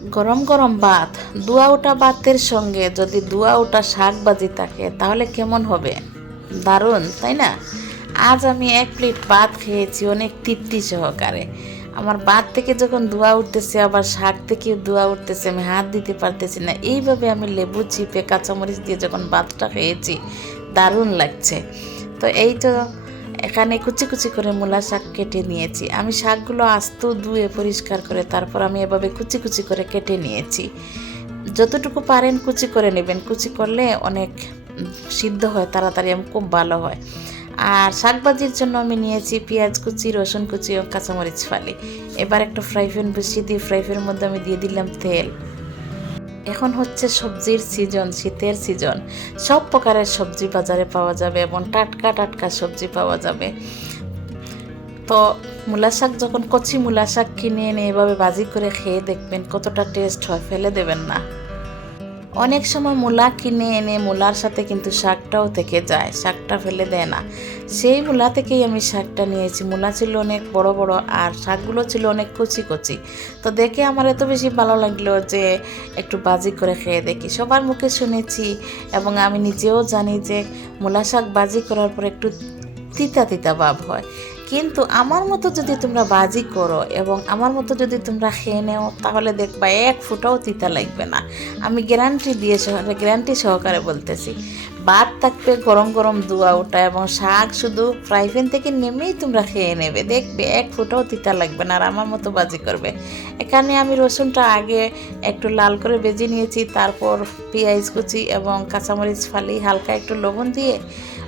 গরম গরম ভাত, দুয়া ওটা ভাতের সঙ্গে যদি দুয়া ওটা শাক ভাজি থাকে, তাহলে কেমন হবে? দারুণ, তাই না? আজ আমি এক প্লেট ভাত খেয়েছি, অনেক তৃপ্তি সহকারে। আমার ভাত থেকে যখন ধোয়া উঠতেছে, আবার শাক থেকে ধোয়া উঠতেছে, আমি হাত দিতে পারতেছি না। এইভাবে আমি লেবু চিপে কাঁচামরিচ দিয়ে যখন ভাতটা খেয়েছি, দারুণ লাগছে। তো এই তো এখানে কুচি কুচি করে মূলা শাক কেটে নিয়েছি। আমি শাকগুলো আস্ত ধুয়ে পরিষ্কার করে তারপর আমি এভাবে কুচি কুচি করে কেটে নিয়েছি। যতটুকু পারেন কুচি করে নেবেন। কুচি করলে অনেক সিদ্ধ হয়, তাড়াতাড়ি এবং খুব ভালো হয়। আর শাকভাজির জন্য আমি নিয়েছি পেঁয়াজ কুচি, রসুন কুচি ও কাঁচামরিচ ফালি। এবার একটা ফ্রাই প্যান বসিয়ে দিয়ে, ফ্রাই প্যানের মধ্যে আমি দিয়ে দিলাম তেল। এখন হচ্ছে সবজির সিজন শীতের সিজন সব প্রকারের সবজি বাজারে পাওয়া যাবে এবং টাটকা টাটকা সবজি পাওয়া যাবে। তো মূলা শাক যখন কচি মূলা শাক কিনে এনে এভাবে বাজি করে খেয়ে দেখবেন কতটা টেস্ট হয়, ফেলে দেবেন না। অনেক সময় মূলা কিনে এনে মূলার সাথে কিন্তু শাকটাও থেকে যায়, শাকটা ফেলে দেয় না। সেই মূলা থেকেই আমি শাকটা নিয়েছি। মূলা ছিল অনেক বড় বড় আর শাকগুলো ছিল অনেক কচি কচি। তো দেখে আমার এত বেশি ভালো লাগল যে একটু বাজি করে খেয়ে দেখি। সবার মুখে শুনেছি এবং আমি নিজেও জানি যে মূলা শাক বাজি করার পর একটু তিতা তিতা ভাব হয়। কিন্তু আমার মতো যদি তোমরা বাজি করো এবং আমার মতো যদি তোমরা খেয়ে নেও, তাহলে দেখবা এক ফুটাও তিতা লাগবে না। আমি গ্যারান্টি দিয়ে সহকারে গ্যারান্টি সহকারে বলতেছি। ভাত থাকবে গরম গরম দুয়া ওটা এবং শাক শুধু ফ্রাই প্যান থেকে নেমেই তোমরা খেয়ে নেবে। দেখবে এক ফুটাও তিতা লাগবে না আর আমার মতো বাজি করবে। এখানে আমি রসুনটা আগে একটু লাল করে বেজে নিয়েছি, তারপর পেঁয়াজ কুচি এবং কাঁচামরিচ ফালি হালকা একটু লবণ দিয়ে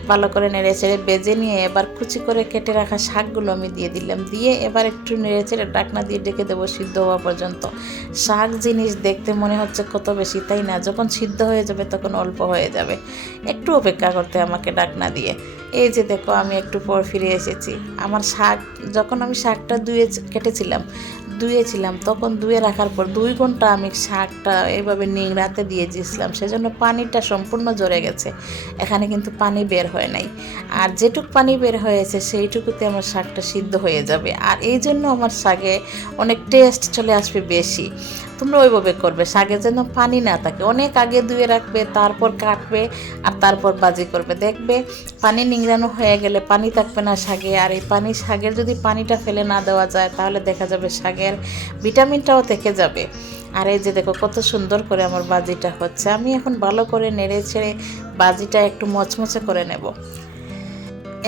ভালো করে নেড়ে চেড়ে বেজে নিয়ে এবার কুচি করে কেটে রাখা শাকগুলো আমি দিয়ে দিলাম। দিয়ে এবার একটু নেড়ে চেড়ে ডাকনা দিয়ে ডেকে দেবো সিদ্ধ হওয়া পর্যন্ত। শাক জিনিস দেখতে মনে হচ্ছে কত বেশি, তাই না? যখন সিদ্ধ হয়ে যাবে তখন অল্প হয়ে যাবে। একটু অপেক্ষা করতে আমাকে ডাকনা দিয়ে। এই যে দেখো, আমি একটু পর ফিরে এসেছি। আমার শাক, যখন আমি শাকটা ধুয়ে কেটেছিলাম ধুয়েছিলাম তখন ধুয়ে রাখার পর দুই ঘণ্টা আমি শাকটা এভাবে নিংড়াতে দিয়ে দিয়েছিলাম, সেজন্য পানিটা সম্পূর্ণ জড়ে গেছে। এখানে কিন্তু পানি বের হয় নাই। আর যেটুক পানি বের হয়েছে, সেইটুকুতে আমার শাকটা সিদ্ধ হয়ে যাবে। আর এই জন্য আমার শাকে অনেক টেস্ট চলে আসবে বেশি। তোমরা ওইভাবে করবে, শাকে যেন পানি না থাকে। অনেক আগে ধুয়ে রাখবে, তারপর কাটবে, আর তারপর বাজি করবে। দেখবে পানি নিংড়ানো হয়ে গেলে পানি থাকবে না শাকে, আর এই পানি, শাকের যদি পানিটা ফেলে না দেওয়া যায়, তাহলে দেখা যাবে শাকের ভিটামিনটাও থেকে যাবে। আর এই যে দেখো, কত সুন্দর করে আমার বাজিটা হচ্ছে। আমি এখন ভালো করে নেড়ে ছেড়ে বাজিটা একটু মচমচে করে নেব।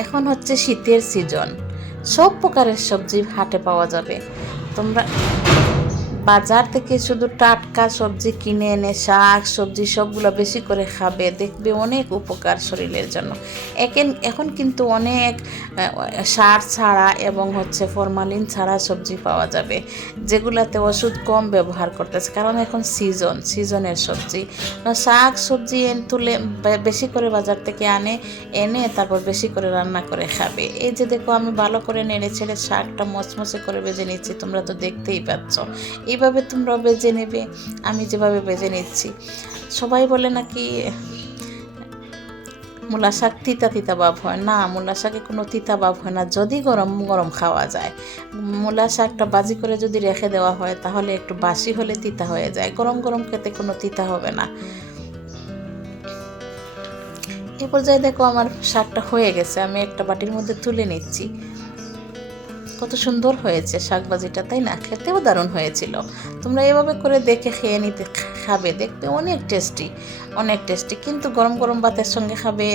এখন হচ্ছে শীতের সিজন। সব প্রকারের সবজি হাটে পাওয়া যাবে। তোমরা বাজার থেকে শুধু টাটকা সবজি কিনে এনে শাক, সবজি সবগুলো বেশি করে খাবে, দেখবে অনেক উপকার শরীরের জন্য। একেন, এখন কিন্তু অনেক সার ছাড়া এবং হচ্ছে ফরমালিন ছাড়া সবজি পাওয়া যাবে, যেগুলাতে ওষুধ কম ব্যবহার করতেছে। কারণ এখন সিজন সিজনের সবজি। শাক, সবজি তুলে বেশি করে বাজার থেকে আনে, এনে তারপর বেশি করে রান্না করে খাবে। এই যে দেখো আমি ভালো করে নেড়ে ছেড়ে শাকটা মচমচে করে বেজে নিচ্ছি, তোমরা তো দেখতেই পাচ্ছ। এইভাবে তোমরা বেজে নেবে, আমি যেভাবে বেজে নিচ্ছি। সবাই বলে নাকি, মূলা শাক তিতা তিতা ভাব হয়। না, মূলা শাকে কোনো তিতা ভাব হয় না, যদি গরম গরম খাওয়া যায়। মূলা শাকটা বাজি করে যদি রেখে দেওয়া হয়, তাহলে একটু বাসি হলে তিতা হয়ে যায়। গরম গরম খেতে কোনো তিতা হবে না। এ পর্যায়ে দেখো আমার শাকটা হয়ে গেছে, আমি একটা বাটির মধ্যে তুলে নিচ্ছি। কত সুন্দর হয়েছে শাকবাজিটা, তাই না? খেতেও দারুণ হয়েছিল। তোমরা এভাবে করে দেখে খেয়ে নিতে খাবে দেখবে অনেক টেস্টি অনেক টেস্টি কিন্তু গরম গরম ভাতের সঙ্গে খাবে,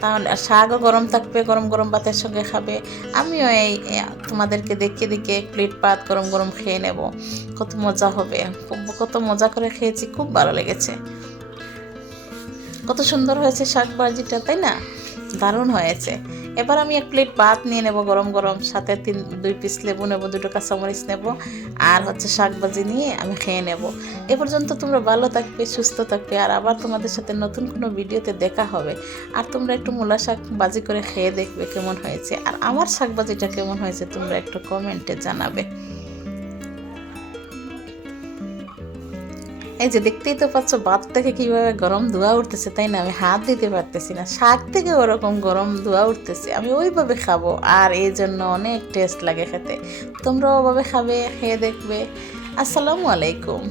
তাহলে শাকও গরম থাকবে, গরম গরম ভাতের সঙ্গে খাবে। আমিও এই তোমাদেরকে দেখিয়ে এক প্লেট ভাত গরম গরম খেয়ে নেব। কত মজা হবে কত মজা করে খেয়েছি, খুব ভালো লেগেছে। কত সুন্দর হয়েছে শাক ভাজিটা তাই না? দারুণ হয়েছে। এবার আমি এক প্লেট ভাত নিয়ে নেব গরম গরম, সাথে তিন, দুই পিস লেবু নেব, দুটো কাঁচামরিচ নেব, আর হচ্ছে শাক ভাজি নিয়ে আমি খেয়ে নেব। এ পর্যন্ত তোমরা ভালো থাকবে, সুস্থ থাকবে, আর আবার তোমাদের সাথে নতুন কোনো ভিডিওতে দেখা হবে। আর তোমরা একটু মূলা শাক ভাজি করে খেয়ে দেখবে কেমন হয়েছে। আর আমার শাক ভাজিটা কেমন হয়েছে তোমরা একটু কমেন্টে জানাবে। এই যে দেখতেই তো পাচ্ছ বাদ থেকে কীভাবে গরম ধোয়া উঠতেছে, তাই না? আমি হাত দিতে পারতেছি না। শাক থেকে ওরকম গরম ধোয়া উঠতেছে। আমি ওইভাবে খাব, আর এই জন্য অনেক টেস্ট লাগে খেতে। তোমরা ওভাবে খাবে, খেয়ে দেখবে। আসসালামু আলাইকুম।